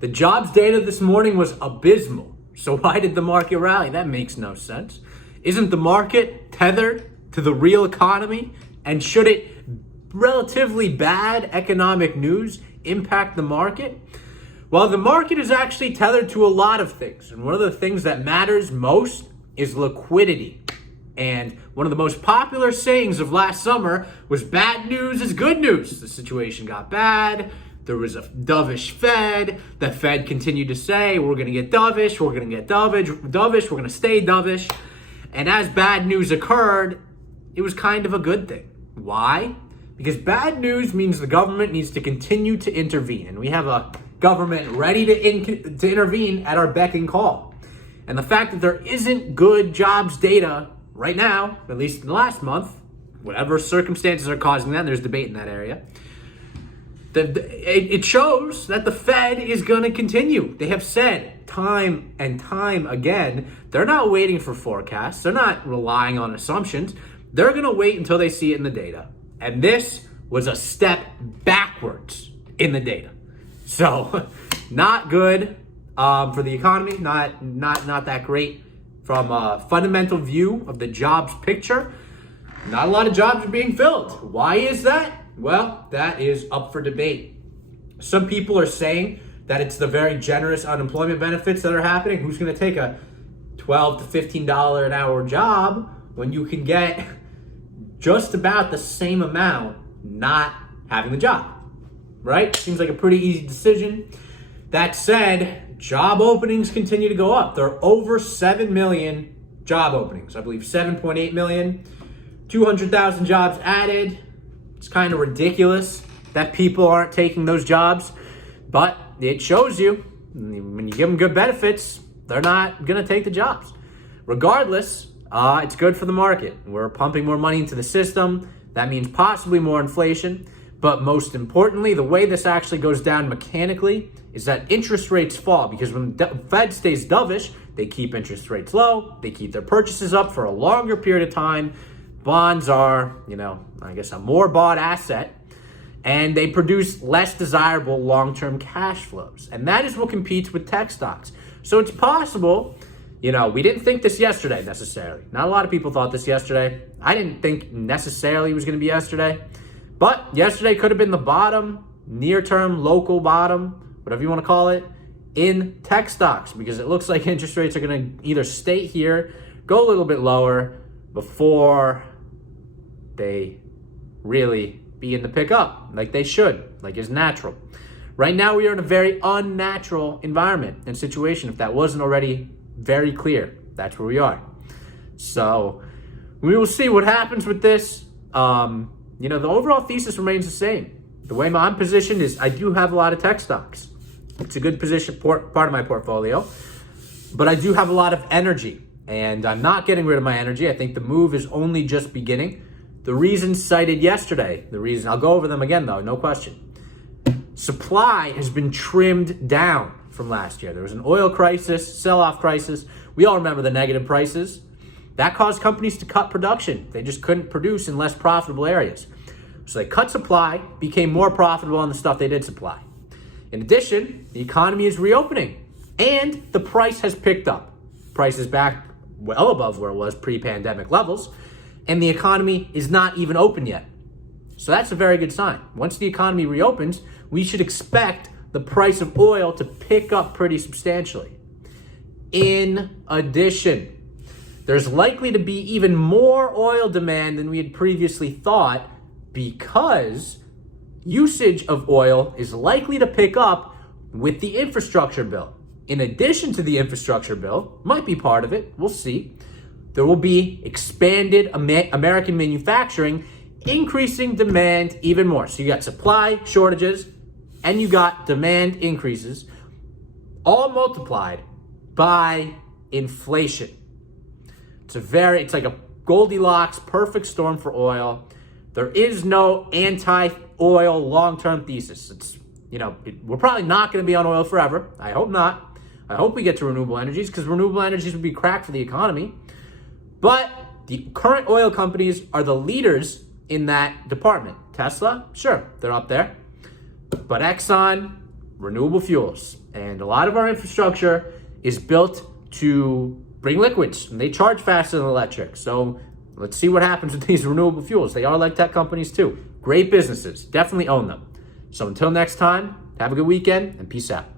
The jobs data this morning was abysmal. So why did the market rally? That makes no sense. Isn't the market tethered to the real economy? And should it relatively bad economic news impact the market? Well, the market is actually tethered to a lot of things. And one of the things that matters most is liquidity. And one of the most popular sayings of last summer was bad news is good news. The situation got bad. There was a dovish Fed. The Fed continued to say, we're going to get dovish, we're going to get dovish, we're going to stay dovish. And as bad news occurred, it was kind of a good thing. Why? Because bad news means the government needs to continue to intervene. And we have a government ready to intervene at our beck and call. And the fact that there isn't good jobs data right now, at least in the last month, whatever circumstances are causing that, and there's debate in that area, it shows that the Fed is going to continue. They have said time and time again, they're not waiting for forecasts. They're not relying on assumptions. They're going to wait until they see it in the data. And this was a step backwards in the data. So not good for the economy, not that great from a fundamental view of the jobs picture. Not a lot of jobs are being filled. Why is that? Well, that is up for debate. Some people are saying that it's the very generous unemployment benefits that are happening. Who's going to take a $12 to $15 an hour job when you can get just about the same amount not having the job, right? Seems like a pretty easy decision. That said, job openings continue to go up. There are over 7 million job openings. I believe 7.8 million, 200,000 jobs added. It's kind of ridiculous that people aren't taking those jobs, but it shows you when you give them good benefits, they're not going to take the jobs. Regardless, it's good for the market. We're pumping more money into the system. That means possibly more inflation. But most importantly, the way this actually goes down mechanically is that interest rates fall, because when the Fed stays dovish, they keep interest rates low. They keep their purchases up for a longer period of time. Bonds are, I guess a more bought asset, and they produce less desirable long-term cash flows. And that is what competes with tech stocks. So it's possible, we didn't think this yesterday necessarily. Not a lot of people thought this yesterday. I didn't think necessarily it was going to be yesterday. But yesterday could have been the bottom, near-term, local bottom, whatever you want to call it, in tech stocks, because it looks like interest rates are going to either stay here, go a little bit lower before they really begin to pick up like they should, like is natural. Right now, we are in a very unnatural environment and situation. If that wasn't already very clear, that's where we are. So we will see what happens with this. The overall thesis remains the same. The way I'm positioned is I do have a lot of tech stocks. It's a good position, part of my portfolio, but I do have a lot of energy, and I'm not getting rid of my energy. I think the move is only just beginning. The reasons cited yesterday, I'll go over them again though, no question. Supply has been trimmed down from last year. There was an oil crisis, sell-off crisis. We all remember the negative prices. That caused companies to cut production. They just couldn't produce in less profitable areas. So they cut supply, became more profitable on the stuff they did supply. In addition, the economy is reopening, and the price has picked up. Price is back well above where it was pre-pandemic levels, and the economy is not even open yet. So that's a very good sign. Once the economy reopens, we should expect the price of oil to pick up pretty substantially. In addition, there's likely to be even more oil demand than we had previously thought, because usage of oil is likely to pick up with the infrastructure bill. In addition to the infrastructure bill, might be part of it, we'll see, there will be expanded American manufacturing, increasing demand even more. So you got supply shortages and you got demand increases, all multiplied by inflation. It's like a Goldilocks perfect storm for oil. There is no anti-oil long-term thesis. We're probably not going to be on oil forever. I hope not. I hope we get to renewable energies, because renewable energies would be crack for the economy. But the current oil companies are the leaders in that department. Tesla, sure, they're up there. But Exxon, renewable fuels. And a lot of our infrastructure is built to bring liquids, and they charge faster than electric. So let's see what happens with these renewable fuels. They are like tech companies too. Great businesses. Definitely own them. So until next time, have a good weekend and peace out.